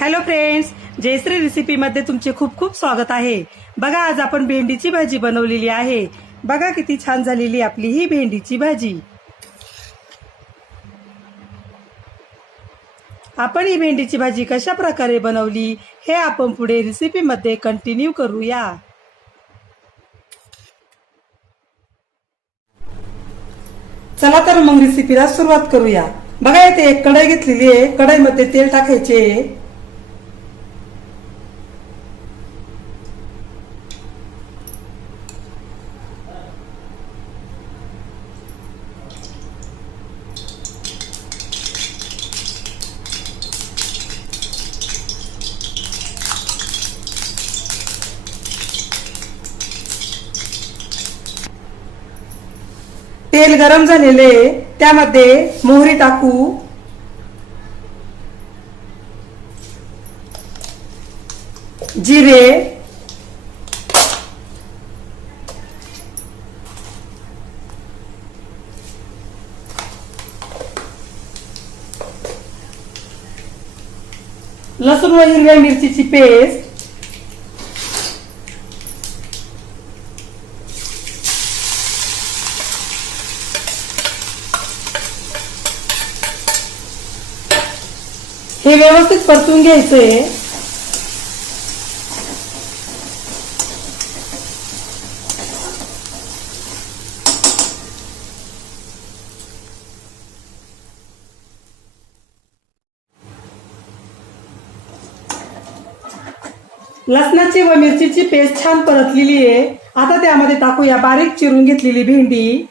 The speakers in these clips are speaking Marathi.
हॅलो फ्रेंड्स, जयश्री रेसिपीमध्ये तुमचे खूप खूप स्वागत आहे। बघा, आज आपण भेंडीची भाजी बनवलेली आहे। बघा किती छान झालेली आपली ही भेंडीची भाजी। आपण ही भेंडीची भाजी कशा प्रकारे बनवली हे आपण पुढे रेसिपीमध्ये कंटिन्यू करूया। चला तर मग रेसिपीला सुरुवात करूया। बघा, इथे एक कढई घेतलेली आहे। कढईमध्ये तेल टाकायचे। तेल गरम झालेले, त्यामध्ये मोहरी टाकू, जिरे, लसूण व हिरव्या मिरचीची पेस्ट, हे व्यवस्थित परतून घ्यायचंय। लसणाची व मिरचीची पेस्ट छान परतलेली आहे। आता त्यामध्ये टाकूया बारीक चिरून घेतलेली भेंडी,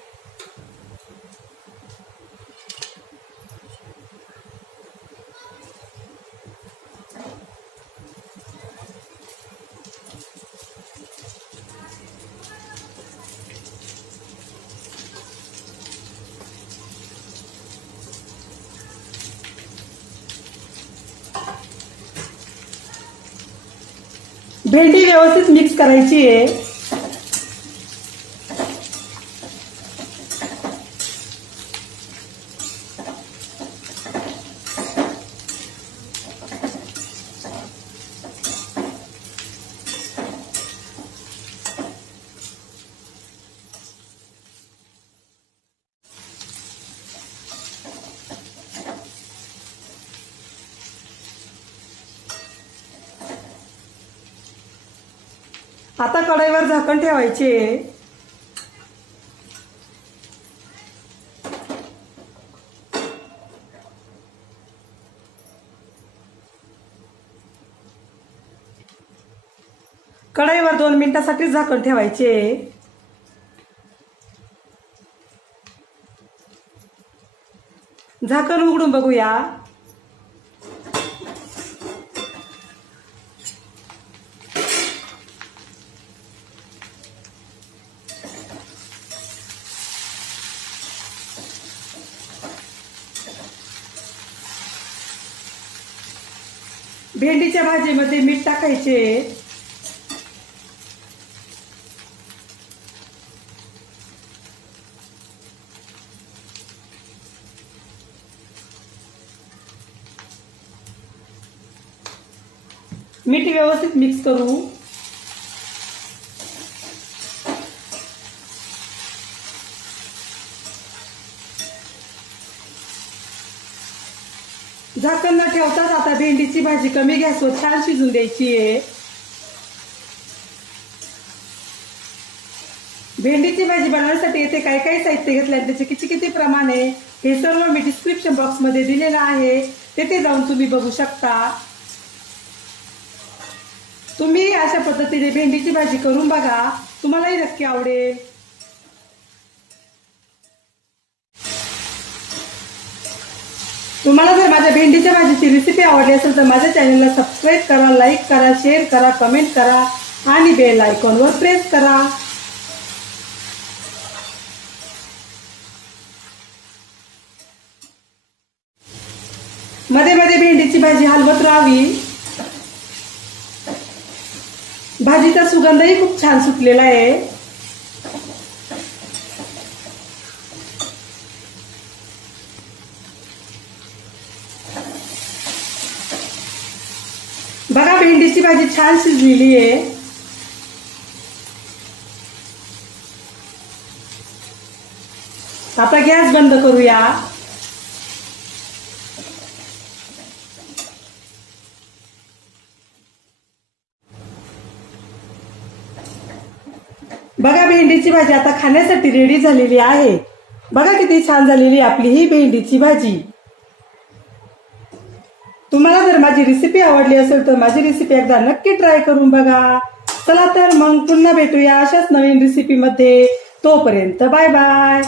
भेंडी व्यवस्थित मिक्स करायची आहे। आता कढईवर झाकण ठेवायचे। कढईवर 2 मिनिटांसाठी झाकण ठेवायचे। झाकण उघडून बघूया। भेंडीच्या भाजीमध्ये मीठ टाकायचे। मीठ व्यवस्थित मिक्स करू। झाकण न ठेवताच आता भेंडीची भाजी कमी गॅसवर छान शिजून द्यायची आहे। भेंडीची भाजी बनवण्यासाठी येथे काय काय साहित्य घेतले आणि त्याचे किती किती प्रमाण आहे हे सर्व मी डिस्क्रिप्शन बॉक्स मध्ये दिलेलं आहे, तेथे जाऊन तुम्ही बघू शकता। तुम्ही अशा पद्धतीने भेंडीची भाजी करून बघा, तुम्हालाही नक्की आवडेल। तुम्हाला जर माझ्या भेंडीच्या भाजीची रेसिपी आवडली असेल तर माझ्या चॅनलला सबस्क्राईब करा, लाईक करा, शेअर करा, कमेंट करा आणि बेल आयकॉनवर प्रेस करा। मध्ये मध्ये भेंडीची भाजी हलवत राहावी। भाजीचा सुगंधही खूप छान सुटलेला आहे। बघा भेंडीची भाजी छान शिजलेली आहे. आता गॅस बंद करूया. बघा भेंडीची भाजी आता खाण्यासाठी रेडी झालेली आहे. बघा किती छान झालेली आपली ही भेंडीची भाजी. तुम्हाला जर माझी रेसिपी आवडली असेल तर माझी रेसिपी एकदा नक्की ट्राय करून बघा. चला तर मग पुन्हा भेटूया अशाच नवीन रेसिपी मध्ये. तोपर्यंत बाय बाय.